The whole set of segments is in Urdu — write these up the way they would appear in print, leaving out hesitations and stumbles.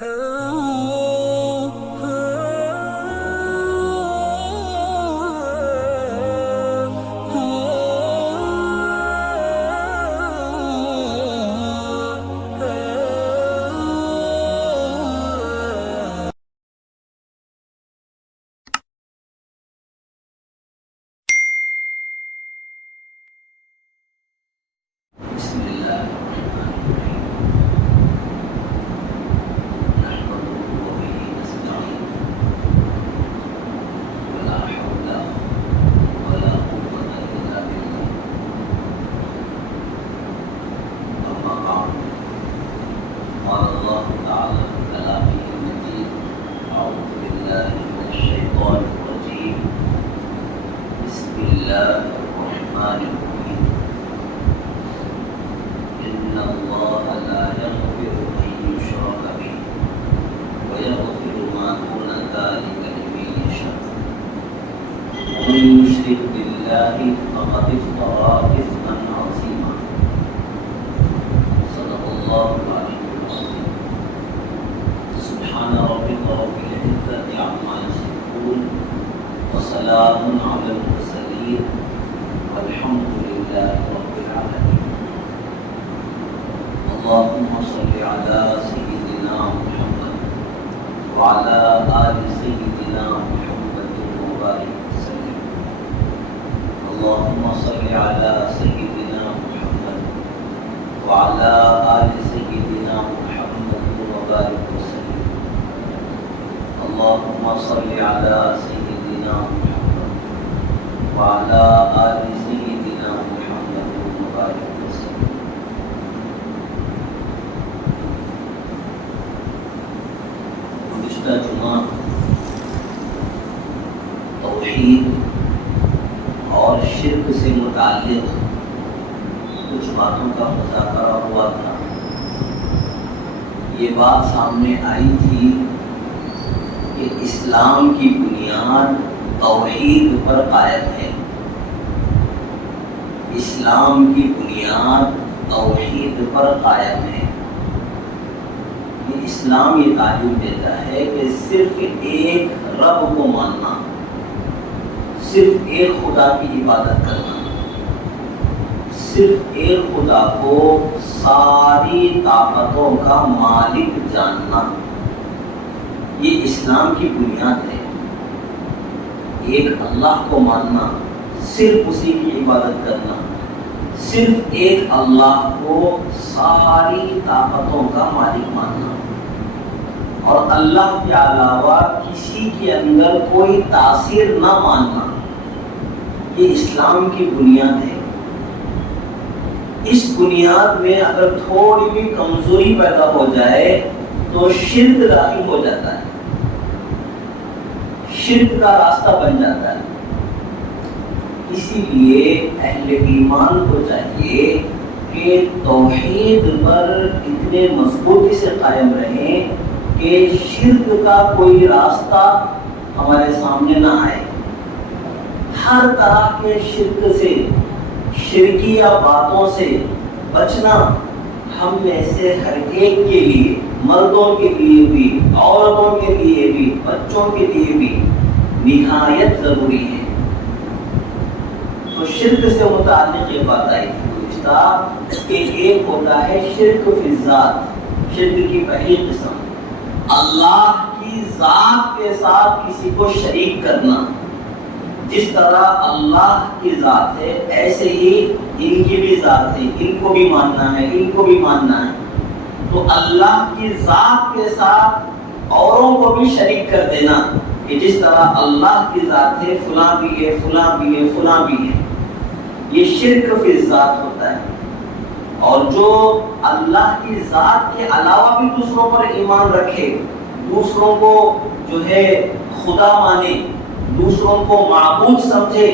بسم الله الرحمن الرحيم نحمده وبه نستعين ولا حول ولا قوة إلا بالله أما بعد قال الله تعالى في كلامه المجيد أعوذ بالله من الشيطان الرجيم بسم الله الرحمن الرحيم إن الله لا يغفر أن يشرك به ويغفر ما دون ذلك لمن يشاء ومن يشرك بالله فقد افترى إثما عظيما صدق الله العلي العظيم سبحان ربك رب العزة عما يصفون وسلام على المرسلين والحمد لله رب العالمين اللهم صل على سيدنا محمد وعلى آل سيدنا محمد وبارك وسلم اللهم صل على سيدنا محمد وعلى آل سيدنا محمد وبارك وسلم اللهم صل على سيدنا محمد وعلى آل سيدنا محمد وبارك وسلم گزشتہ جمعہ توحید اور شرک سے متعلق کچھ باتوں کا مذاکرہ ہوا تھا. یہ بات سامنے آئی تھی کہ اسلام کی بنیاد توحید پر قائم ہے. اسلام کی بنیاد توحید پر قائم ہے. اسلام یہ تعلیم دیتا ہے کہ صرف ایک رب کو ماننا، صرف ایک خدا کی عبادت کرنا، صرف ایک خدا کو ساری طاقتوں کا مالک جاننا، یہ اسلام کی بنیاد ہے. ایک اللہ کو ماننا، صرف اسی کی عبادت کرنا، صرف ایک اللہ کو ساری طاقتوں کا مالک ماننا، اور اللہ کے علاوہ کسی کے اندر کوئی تاثیر نہ ماننا، یہ اسلام کی بنیاد ہے. اس بنیاد میں اگر تھوڑی بھی کمزوری پیدا ہو جائے تو شرک داخل ہو جاتا ہے، شرک کا راستہ بن جاتا ہے. اسی لیے اہل ایمان کو چاہیے کہ توحید پر اتنے مضبوطی سے قائم رہیں کہ شرک کا کوئی راستہ ہمارے سامنے نہ آئے. ہر طرح کے شرک سے، شرکیہ باتوں سے بچنا ہم میں سے ہر ایک کے لیے، مردوں کے لیے بھی، عورتوں کے لیے بھی، بچوں کے لیے بھی نہایت ضروری ہے. تو شرک سے متعلق یہ بات آئی تھی گزشتہ کہ ایک ہوتا ہے شرک فی الذات. شرک کی پہلی قسم اللہ کی ذات کے ساتھ کسی کو شریک کرنا. جس طرح اللہ کی ذات ہے ایسے ہی ان کی بھی ذات ہے، ان کو بھی ماننا ہے، ان کو بھی ماننا ہے. تو اللہ کی ذات کے ساتھ اوروں کو بھی شریک کر دینا کہ جس طرح اللہ کی ذات ہے فلاں بھی ہے، فلاں بھی ہے، فلاں بھی ہے. یہ شرک فی الذات ہوتا ہے. اور جو اللہ کی ذات کے علاوہ بھی دوسروں پر ایمان رکھے، دوسروں کو جو ہے خدا مانے، دوسروں کو معبود سمجھے،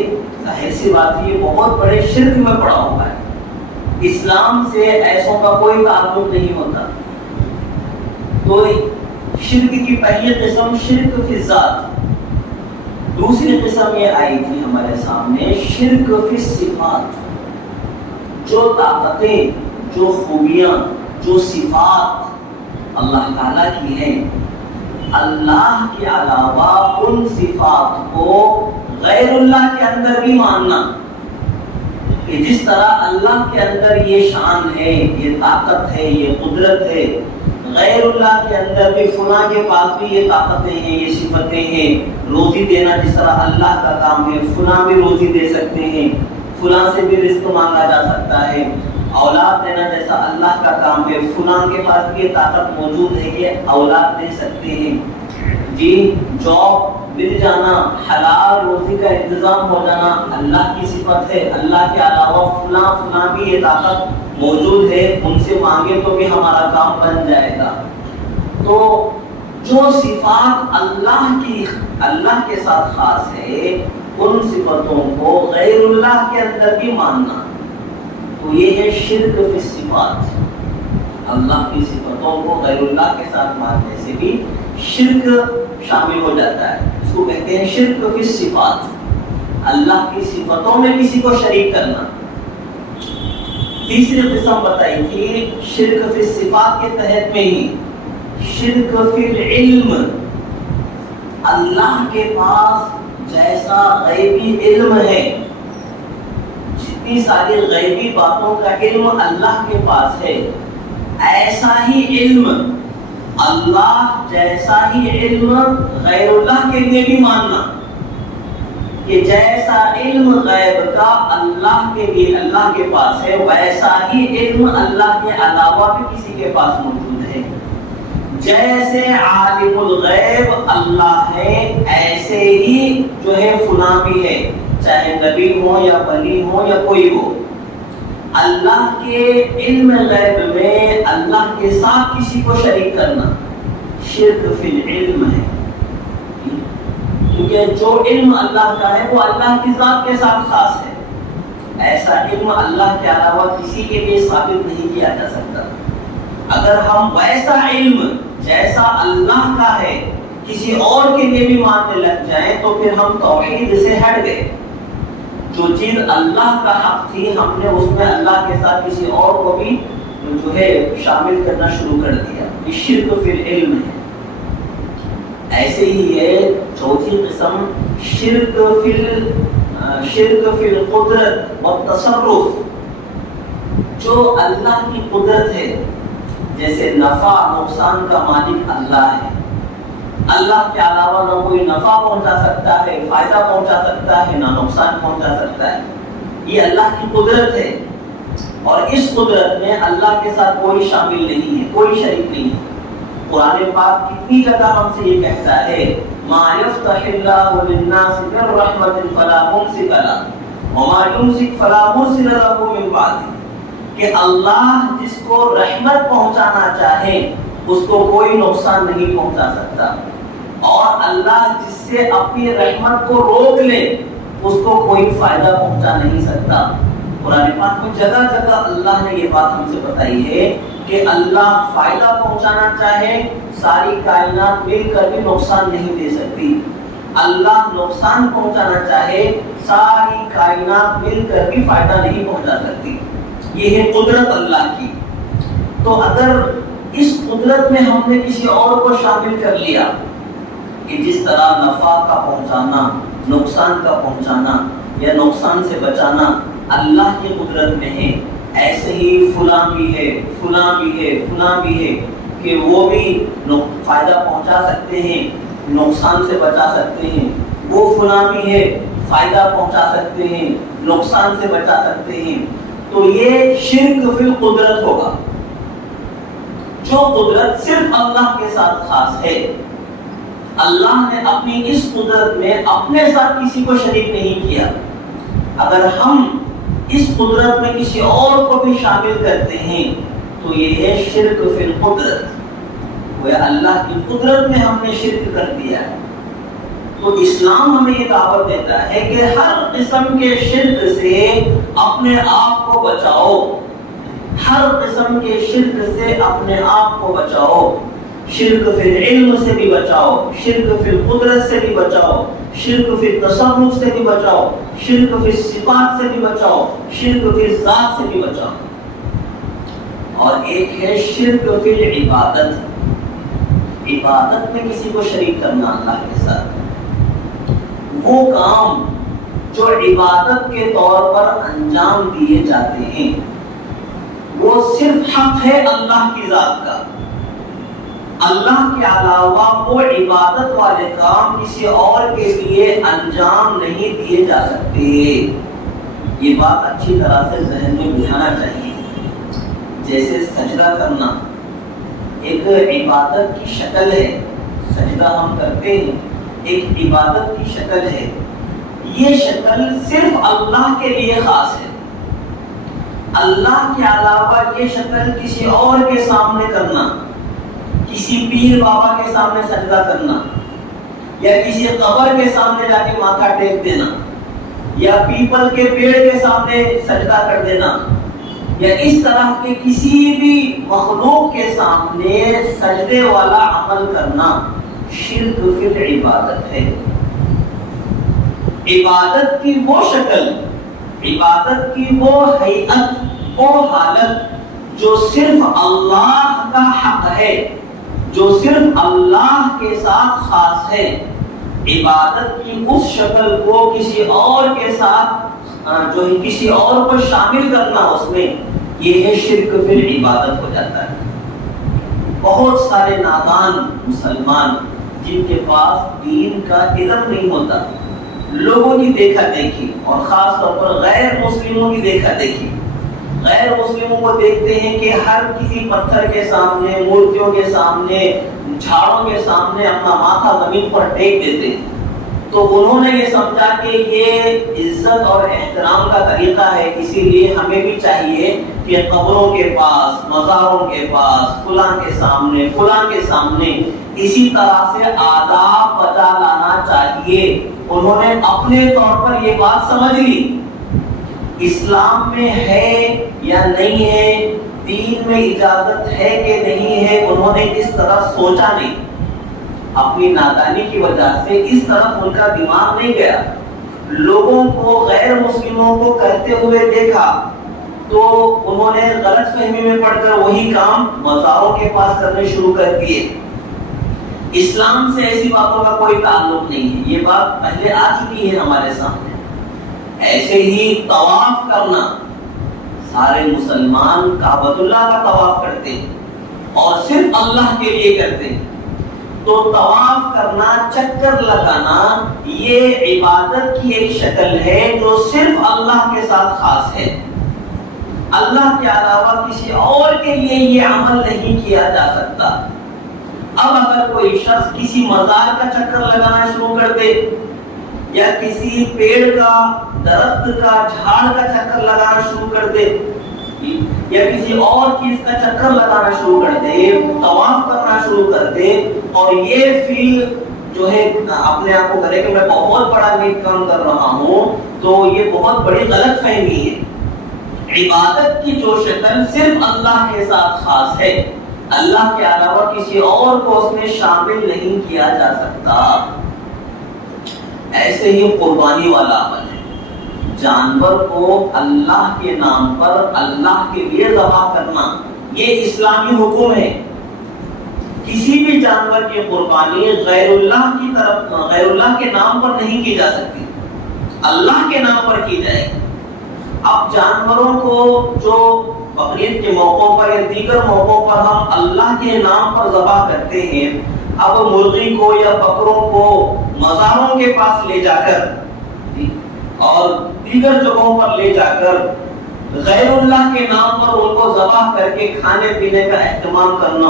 ظاہر سی بات ہے یہ بہت بڑے شرک میں پڑا ہوا ہے. اسلام سے ایسوں کا کوئی تعلق نہیں ہوتا. تو شرک کی پہلی قسم شرک فی الذات. دوسری قسم یہ آئی تھی ہمارے سامنے شرک فی الصفات. جو طاقتیں، جو خوبیاں، جو صفات اللہ تعالیٰ کی ہیں، اللہ کے علاوہ ان صفات کو غیر اللہ کے اندر بھی ماننا کہ جس طرح اللہ کے اندر یہ شان ہے، یہ طاقت ہے، یہ قدرت ہے، غیر اللہ کے اندر بھی فلاں کے پاس بھی یہ طاقتیں ہیں، یہ صفتیں ہیں، روزی دینا جس طرح اللہ کا کام ہے، فلاں بھی روزی دے سکتے ہیں، فلاں سے بھی رزق مانگا جا سکتا ہے، اولاد دینا جیسا اللہ کا کام ہے، فلاں کے پاس بھی یہ طاقت موجود ہے کہ اولاد دے سکتے ہیں، جی جاب مل جانا، حلال روزی کا انتظام ہو جانا اللہ کی صفت ہے، اللہ کے علاوہ فلاں فلاں بھی یہ طاقت موجود ہے، ان سے مانگے تو بھی ہمارا کام بن جائے گا۔ تو جو صفات اللہ کے ساتھ خاص ہے، ان صفتوں کو غیر اللہ کے اندر بھی ماننا، تو یہ ہے شرک فی الصفات۔ اللہ کی صفتوں کو غیر اللہ کے ساتھ ماننے سے بھی شرک شامل ہو جاتا ہے، اس کو کہتے ہیں شرک فی الصفات، اللہ کی صفتوں میں کسی کو شریک کرنا۔ تیسری قسم بتائی تھی شرک فی الصفات کے تحت میں ہی شرک فی العلم، اللہ کے پاس جیسا غیبی علم ہے، جتنی ساری غیبی باتوں کا علم اللہ کے پاس ہے، ایسا ہی علم، اللہ جیسا ہی علم غیر اللہ کے لیے بھی ماننا کہ جیسا علم غیب کا اللہ کے لیے اللہ کے پاس ہے، ویسا ہی علم اللہ کے علاوہ بھی کسی کے پاس موجود ہے۔ جیسے عالم الغیب اللہ ہے، ایسے ہی جو ہے فلاں بھی ہے، چاہے نبی ہو یا ولی ہو یا کوئی ہو۔ اللہ کے علم غیب میں اللہ کے ساتھ کسی کو شریک کرنا شرک فی العلم ہے، کیونکہ جو علم اللہ کا ہے وہ اللہ کی ذات کے ساتھ خاص ہے، ایسا علم اللہ کے علاوہ کسی کے لیے ثابت نہیں کیا جا سکتا۔ اگر ہم ویسا علم جیسا اللہ کا ہے کسی اور کے لیے بھی ماننے لگ جائیں تو پھر ہم توحید سے ہٹ گئے۔ جو چیز اللہ کا حق تھی ہم نے اس میں اللہ کے ساتھ کسی اور کو بھی جو ہے شامل کرنا شروع کر دیا، یہ شرک فی العلم ہے۔ ایسے ہی ہے چوتھی قسم شرک فی القدرت والتصرف، جو اللہ کی قدرت ہے، جیسے نفع نقصان کا مالک اللہ ہے، اللہ کے علاوہ نہ کوئی نفع پہنچا سکتا ہے، فائدہ پہنچا سکتا ہے، نہ نقصان پہنچا سکتا ہے، یہ اللہ کی قدرت ہے، اور اس قدرت میں اللہ کے ساتھ کوئی شامل نہیں ہے، کوئی شریک نہیں ہے۔ قرآن پاک کتنی جگہ ہم سے یہ کہتا ہے ما یفتح اللہ للناس من رحمت فلا ممسک لها وما یمسک فلا مرسل له من بعدہ، کہ اللہ جس کو رحمت پہنچانا چاہے اس کو کوئی نقصان نہیں پہنچا سکتا، اور اللہ جس سے اپنی رحمت کو روک لے اس کو کوئی فائدہ پہنچا نہیں سکتا۔ قرآن پاک میں جگہ جگہ اللہ نے یہ بات ہم سے بتائی ہے کہ اللہ فائدہ پہنچانا چاہے ساری کائنات مل کر بھی نقصان نہیں دے سکتی، اللہ نقصان پہنچانا چاہے ساری کائنات مل کر بھی فائدہ نہیں پہنچا سکتی، یہ ہے قدرت اللہ کی۔ تو اگر اس قدرت میں ہم نے کسی اور کو شامل کر لیا کہ جس طرح نفع کا پہنچانا، نقصان کا پہنچانا یا نقصان سے بچانا اللہ کی قدرت میں ہے، ایسے ہی فلاں بھی ہے، فلاں بھی ہے، فلاں بھی ہے کہ وہ بھی فائدہ پہنچا سکتے ہیں، نقصان سے بچا سکتے ہیں، وہ فلاں بھی ہے، فائدہ پہنچا سکتے ہیں، نقصان سے بچا سکتے ہیں، تو یہ شرک فی القدرت ہوگا۔ جو قدرت صرف اللہ کے ساتھ خاص ہے، اللہ نے اپنی اس قدرت میں اپنے ساتھ کسی کو شریک نہیں کیا، اگر ہم اس قدرت میں کسی اور کو بھی شامل کرتے ہیں تو یہ ہے شرک فی القدرت، وہ اللہ کی قدرت میں ہم نے شرک کر دیا ہے۔ تو اسلام ہمیں یہ دعوت دیتا ہے کہ ہر قسم کے شرک سے اپنے آپ کو بچاؤ، ہر قسم کے شرک سے اپنے آپ کو بچاؤ، شرک فی العلم سے بھی بچاؤ، شرک فی القدرت سے بھی بچاؤ، شرک فی التصرف سے بھی بچاؤ، شرک فی الصفات سے بھی بچاؤ، شرک فی الذات سے بھی بچاؤ۔ اور ایک ہے شرک فی العبادت، عبادت میں کسی کو شریک کرنا اللہ کے ساتھ، وہ کام جو عبادت کے طور پر انجام دیے جاتے ہیں وہ صرف حق ہے اللہ کی ذات کا، اللہ کے علاوہ وہ عبادت والے کام کسی اور کے لیے انجام نہیں دیے جا سکتے۔ یہ بات اچھی طرح سے ذہن میں بٹھانا چاہیے۔ جیسے سجدہ کرنا ایک عبادت کی شکل ہے، سجدہ ہم کرتے ہیں، ایک عبادت کی شکل ہے، یہ شکل صرف اللہ کے لیے خاص ہے۔ اللہ کے علاوہ یہ شکل کسی اور کے سامنے کرنا، کسی پیر بابا کے سامنے سجدہ کرنا، یا کسی قبر کے سامنے جا کے ماتھا ٹیک دینا، یا پیپل کے پیڑ کے سامنے سجدہ کر دینا، یا اس طرح کے کسی بھی مخلوق کے سامنے سجدے والا عمل کرنا شرک فی العبادت ہے۔ عبادت کی وہ شکل، عبادت کی وہ ہیئت، وہ حالت جو صرف اللہ کا حق ہے، جو صرف اللہ کے ساتھ خاص ہے، عبادت کی اس شکل کو کسی اور کے ساتھ جو کسی اور کو شامل کرنا اس میں، یہ ہے شرک فی العبادت ہو جاتا ہے۔ بہت سارے نادان مسلمان جن کے پاس دین کا علم نہیں ہوتا، لوگوں کی دیکھا دیکھی اور خاص طور پر غیر مسلموں کی دیکھا دیکھی، غیر مسلموں کو دیکھتے ہیں کہ ہر کسی پتھر کے سامنے، مورتیوں کے سامنے، جھاڑوں کے سامنے اپنا ماتھا زمین پر ٹیک دیتے ہیں، تو انہوں نے یہ سمجھا کہ یہ عزت اور احترام کا طریقہ ہے، اسی لیے ہمیں بھی چاہیے کہ قبروں کے پاس، مزاروں کے پاس، فلاں کے سامنے، فلاں کے سامنے اسی طرح سے آداب بجا لانا چاہیے۔ انہوں نے اپنے طور پر یہ بات سمجھ لی، اسلام میں ہے یا نہیں ہے، دین میں اجازت ہے کہ نہیں ہے، انہوں نے اس طرح سوچا نہیں۔ اپنی نادانی کی وجہ سے اس طرف ان کا دماغ نہیں گیا، لوگوں کو، غیر مسلموں کو کرتے ہوئے دیکھا تو انہوں نے غلط فہمی میں پڑ کر وہی کام مزاروں کے پاس کرنے شروع کر دیے۔ اسلام سے ایسی باتوں کا کوئی تعلق نہیں ہے، یہ بات پہلے آ چکی ہے ہمارے سامنے۔ ایسے ہی طواف کرنا، سارے مسلمان کعبۃ اللہ کا طواف کرتے ہیں اور صرف اللہ کے لیے کرتے ہیں، تو طواف کرنا، چکر لگانا، یہ عبادت کی ایک شکل ہے جو صرف اللہ کے ساتھ خاص ہے۔ اللہ کے علاوہ کسی اور کے لیے یہ عمل نہیں کیا جا سکتا۔ اب اگر کوئی شخص کسی مزار کا چکر لگانا شروع کر دے، یا کسی پیڑ کا، درخت کا، جھاڑ کا چکر لگانا شروع کر دے، یا کسی اور چیز کا چکر لگانا شروع کر دے، طواف کرنا شروع کر دے، اور یہ فیل جو ہے اپنے آپ کو کرے کہ میں بہت بڑا نیک کام کر رہا ہوں، تو یہ بہت بڑی غلط فہمی ہے۔ عبادت کی جو شکل صرف اللہ کے ساتھ خاص ہے، اللہ کے علاوہ کسی اور کو اس میں شامل نہیں کیا جا سکتا۔ ایسے ہی قربانی والا عمل ہے، جانور کو اللہ کے نام پر، اللہ کے لیے ذبح کرنا، یہ اسلامی حکم ہے۔ کسی بھی جانور کی قربانی غیر اللہ کی طرف، غیر اللہ کے نام پر نہیں کی جا سکتی، اللہ کے نام پر کی جائے گی۔ اب جانوروں کو جو بقرعید کے موقعوں پر یا دیگر موقعوں پر ہم اللہ کے نام پر ذبح کرتے ہیں، اب مرغی کو یا بکروں کو مزاروں کے پاس لے جا کر اور دیگر جگہوں پر لے جا کر غیر اللہ کے نام پر ان کو ذبح کر کے کھانے پینے کا اہتمام کرنا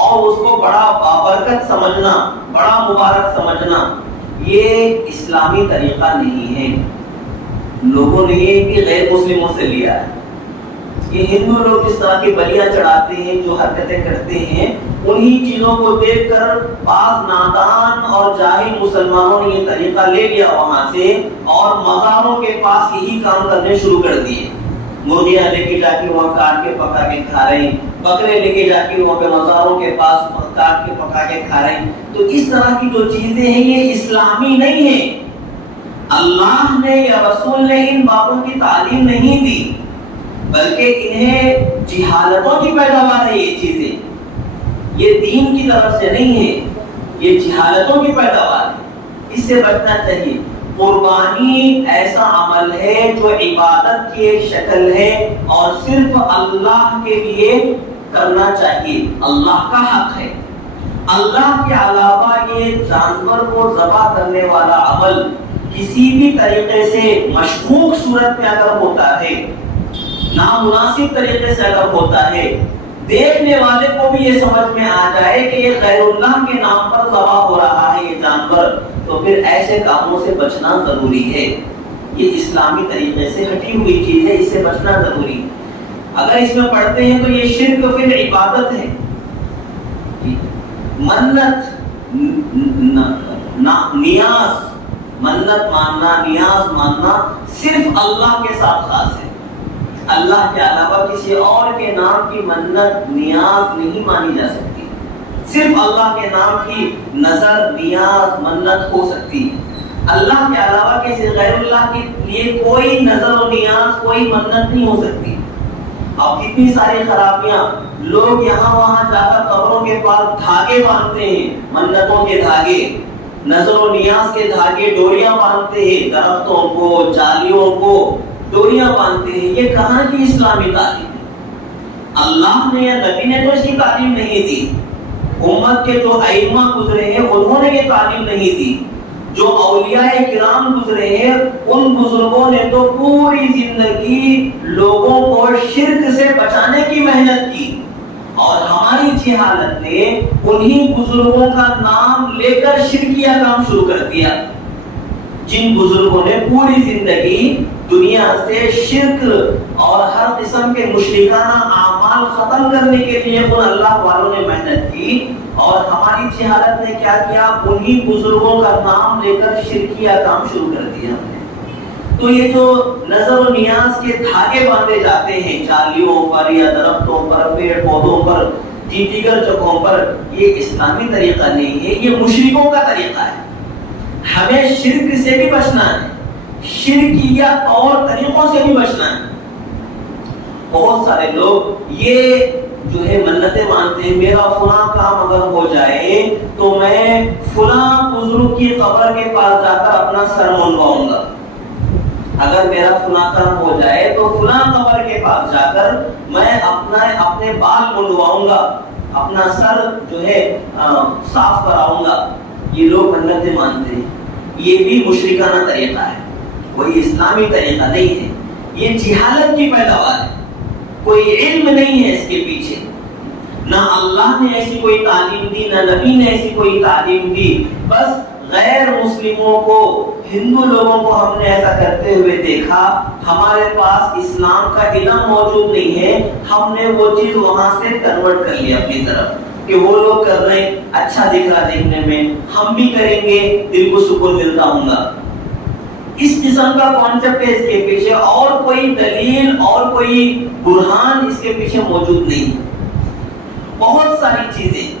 اور اس کو بڑا بابرکت سمجھنا، بڑا مبارک سمجھنا، یہ اسلامی طریقہ نہیں ہے۔ لوگوں نے یہ بھی غیر مسلموں سے لیا ہے۔ یہ ہندو لوگ اس طرح کی بلیاں چڑھاتے ہیں، جو حرکتیں کرتے ہیں، انہی چیزوں کو دیکھ کر بعض نادان اور جاہل مسلمانوں نے یہ طریقہ لے لیا وہاں سے اور مزاروں کے پاس یہی کام کرنے شروع کر دیے۔ مرغیاں لے کے جا کے وہاں کاٹ کے پکا کے کھا رہے ہیں، بکرے لے کے جا کے وہاں پہ مزاروں کے پاس کاٹ کے پکا کے کھا رہے ہیں۔ تو اس طرح کی جو چیزیں ہیں یہ اسلامی نہیں ہیں۔ اللہ نے یا رسول نے ان باتوں کی تعلیم نہیں دی، بلکہ انہیں جہالتوں کی پیداوار ہے۔ یہ چیزیں یہ دین کی طرف سے نہیں ہے، یہ جہالتوں کی پیداوار ہے، اس سے بچنا چاہیے۔ قربانی ایسا عمل ہے جو عبادت کی ایک شکل ہے اور صرف اللہ کے لیے کرنا چاہیے، اللہ کا حق ہے۔ اللہ کے علاوہ یہ جانور کو ذبح کرنے والا عمل کسی بھی طریقے سے مشکوک صورت میں اگر ہوتا ہے، نامناسب طریقے سے اگر ہوتا ہے، دیکھنے والے کو بھی یہ سمجھ میں آ جائے کہ یہ غیر اللہ کے نام پر ذبح ہو رہا ہے یہ جانور، تو پھر ایسے کاموں سے بچنا ضروری ہے۔ یہ اسلامی طریقے سے ہٹی ہوئی چیز ہے، اس سے بچنا ضروری ہے۔ اگر اس میں پڑھتے ہیں تو یہ شرک پھر عبادت ہے۔ منت نیاز، منت ماننا، نیاز ماننا صرف اللہ کے ساتھ خاص ہے۔ اللہ کے علاوہ کسی اور کے نام کی منت نیاز نہیں مانی جا سکتی، صرف اللہ کے نام کی نظر نیاز منت ہو سکتی ہے۔ اللہ کے علاوہ کسی غیر اللہ کے لیے کوئی نظر و نیاز، کوئی منت نہیں ہو سکتی۔ اب کتنی ساری خرابیاں، لوگ یہاں وہاں جا کر قبروں کے پاس دھاگے باندھتے ہیں، منتوں کے دھاگے، نظر و نیاز کے دھاگے، ڈوریاں باندھتے ہیں، درختوں کو، جالیوں کو ڈوریاں باندھتے ہیں۔ یہ کہاں کی اسلامی تعلیم ہے؟ اللہ نے یا نبی نے تو اس کی تعلیم نہیں دی۔ امت کے جو ائمہ گزرے ہیں انہوں نے یہ تعلیم نہیں دی۔ جو اولیاء کرام گزرے ہیں ان بزرگوں نے تو پوری زندگی لوگوں کو شرک سے بچانے کی محنت کی، اور ہماری جہالت نے انہی بزرگوں کا نام لے کر شرکیہ کام شروع کر دیا۔ جن بزرگوں نے پوری زندگی دنیا سے شرک اور ہر قسم کے مشرکانہ اعمال ختم کرنے کے لیے ان اللہ والوں نے محنت کی، اور ہماری جہالت نے کیا کیا؟ انہی بزرگوں کا نام لے کر شرکیہ کام شروع کر دیا۔ تو یہ جو نظر و نیاز کے دھاگے باندھے جاتے ہیں جالیوں پر یا درختوں پر، پیڑ پودوں پر، دیگر جگہوں پر، یہ اسلامی طریقہ نہیں ہے، یہ مشرکوں کا طریقہ ہے۔ ہمیں شرک سے بھی بچنا ہے، شرکیہ طور طریقوں سے بھی بچنا ہے۔ بہت سارے لوگ یہ جو ہے منتیں مانتے ہیں، میرا فلاں کام اگر ہو جائے تو میں فلاں بزرگ کی قبر کے پاس جا کر اپنا سر منڈواؤں گا، اگر میرا فلاں کام ہو جائے تو فلاں قبر کے پاس جا کر میں اپنے بال منڈواؤں گا، اپنا سر جو ہے صاف کراؤں گا۔ یہ لوگ منتیں مانتے ہیں، یہ بھی مشرکانہ طریقہ ہے، کوئی اسلامی طریقہ نہیں ہے، یہ جہالت کی پیداوار ہے، کوئی علم نہیں ہے اس کے پیچھے، نہ اللہ نے ایسی کوئی تعلیم دی، نہ نبی نے ایسی کوئی تعلیم دی۔ بس غیر مسلموں کو، ہندو لوگوں کو ہم نے ایسا کرتے ہوئے دیکھا، ہمارے پاس اسلام کا علم موجود نہیں ہے، ہم نے وہ چیز وہاں سے کنورٹ کر لیا اپنی طرف کہ وہ لوگ کر رہے ہیں، اچھا دکھ رہا دیکھنے میں، ہم بھی کریں گے، دل کو سکون ملتا ہوں گا۔ اس قسم کا کانسیپٹ ہے اس کے پیچھے، اور کوئی دلیل اور کوئی برہان اس کے پیچھے موجود نہیں۔ بہت ساری چیزیں،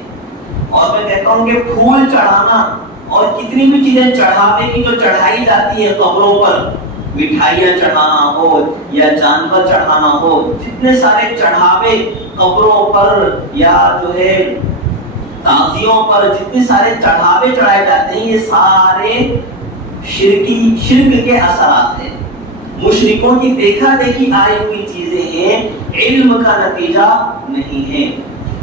اور میں کہتا ہوں کہ پھول چڑھانا اور کتنی بھی چیزیں چڑھاوے کی جو چڑھائی جاتی ہے قبروں پر، مٹھائیاں چڑھانا ہو یا جانور چڑھانا ہو، جتنے سارے چڑھاوے قبروں پر یا جو ہے تعزیوں پر جتنے سارے چڑھاوے چڑھائے جاتے ہیں، یہ سارے شرک کے اثرات ہیں، مشرکوں کی دیکھا دیکھی آئی ہوئی چیزیں ہیں، علم کا نتیجہ نہیں ہے۔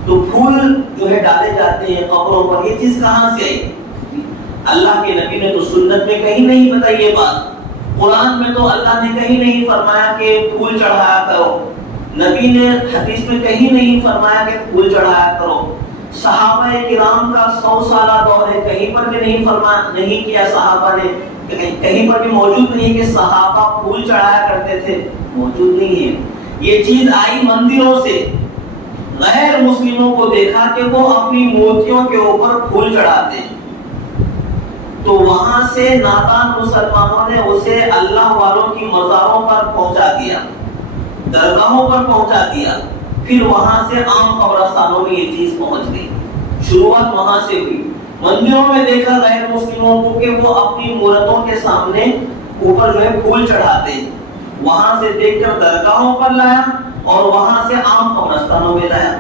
تو پھول جو ہے ڈالے جاتے ہیں قبروں پر، یہ چیز کہاں سے آئی؟ اللہ کے نبی نے تو سنت میں کہیں نہیں بتائی یہ بات، قرآن میں تو اللہ نے کہیں نہیں فرمایا کہ پھول چڑھایا کرو، نبی نے حدیث میں کہیں نہیں فرمایا کہ پھول چڑھایا کرو، صحابہ کرام کا 100 سالہ دور ہے، کہیں پر بھی نہیں فرمایا، نہیں کیا صحابہ نے، کہیں پر بھی موجود نہیں کہ صحابہ پھول چڑھایا کرتے تھے، موجود نہیں ہے۔ یہ چیز آئی مندروں سے، غیر مسلموں کو دیکھا کہ وہ اپنی مورتیوں کے اوپر پھول چڑھاتے ہیں، تو وہاں سے نادان مسلمانوں نے اسے اللہ والوں کی مزاروں پر پہنچا دیا، درگاہوں پر پہنچا دیا، پھر وہاں سے عام قبرستانوں میں یہ چیز پہنچ گئی، شروعات وہاں سے ہوئی۔ مندروں میں دیکھا غیر مسلموں کو کہ وہ اپنی مورتوں کے سامنے اوپر جو ہے پھول چڑھاتے، وہاں سے دیکھ کر درگاہوں پر لایا اور وہاں سے عام قبرستانوں میں لایا۔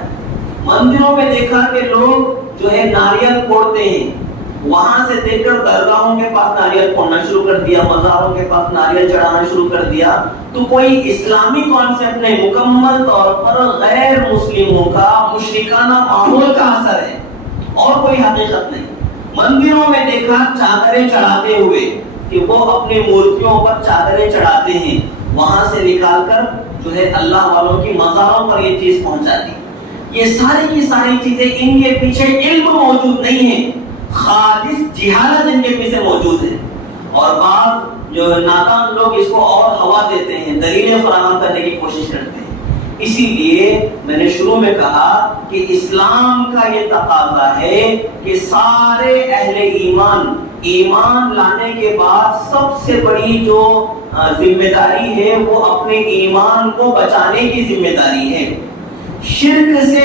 مندروں میں دیکھا کہ لوگ جو ہے ناریل پھوڑتے ہیں، وہاں سے دیکھ کر درگاہوں کے پاس ناریل پھوڑنا شروع کر دیا، مزاروں کے پاس ناریل چڑھانا شروع کر دیا، تو کوئی اسلامی کانسیپٹ نہیں، مکمل طور پر غیر مسلموں کا مشرکانہ ماحول کا اثر ہے اور کوئی حقیقت نہیں۔ مندروں میں دیکھا چادریں چڑھاتے ہوئے کہ وہ اپنی مورتیوں پر چادریں چڑھاتے ہیں، وہاں سے نکال کر جو ہے اللہ والوں کی مزاروں پر یہ چیز پہنچاتی۔ یہ ساری کی ساری چیزیں، ان کے پیچھے علم موجود نہیں ہے، خالص جہالت ان کے پیچھے موجود ہے، اور بعض جو نادان لوگ اس کو اور ہوا دیتے ہیں، دلیلیں فراہم کرنے کی کوشش کرتے ہیں۔ اسی لیے میں نے شروع میں کہا کہ اسلام کا یہ تقاضا ہے کہ سارے اہل ایمان لانے کے بعد سب سے بڑی جو ذمہ داری ہے وہ اپنے ایمان کو بچانے کی ذمہ داری ہے، شرک سے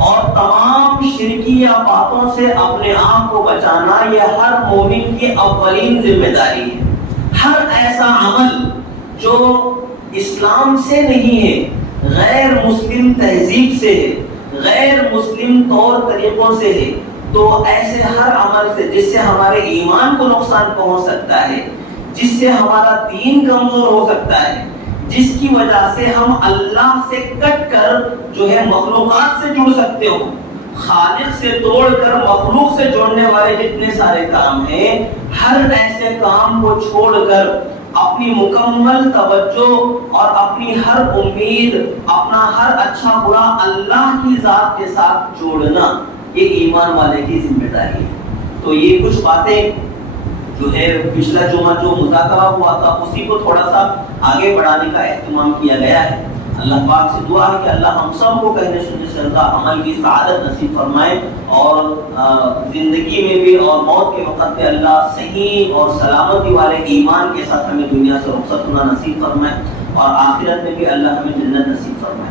اور تمام شرکیہ باتوں سے اپنے آپ کو بچانا یہ ہر مومن کی اولین ذمہ داری ہے۔ ہر ایسا عمل جو اسلام سے نہیں ہے، غیر مسلم تہذیب سے ہے، غیر مسلم طور طریقوں سے ہے، تو ایسے ہر عمل سے جس سے ہمارے ایمان کو نقصان پہنچ سکتا ہے، جس سے ہمارا دین کمزور ہو سکتا ہے، جس کی وجہ سے ہم اللہ سے کٹ کر جو ہے مخلوقات سے جڑ سکتے ہو، خالق سے توڑ کر مخلوق سے جوڑنے والے جتنے سارے کام ہیں، ہر ایسے کام کو چھوڑ کر اپنی مکمل توجہ اور اپنی ہر امید، اپنا ہر اچھا برا اللہ کی ذات کے ساتھ جوڑنا، یہ ایمان والے کی ذمہ داری ہے۔ تو یہ کچھ باتیں جو ہے پچھلا جمعہ جو مذاکرہ ہوا تھا اسی کو تھوڑا سا آگے بڑھانے کا اہتمام کیا گیا ہے۔ اللہ پاک سے دعا ہے کہ اللہ ہم سب کو کہنے سننے سے عمل کی سعادت نصیب فرمائے، اور زندگی میں بھی اور موت کے وقت پہ اللہ صحیح اور سلامتی والے ایمان کے ساتھ ہمیں دنیا سے رخصت ہونا نصیب فرمائے، اور آخرت میں بھی اللہ ہمیں جنت نصیب فرمائے۔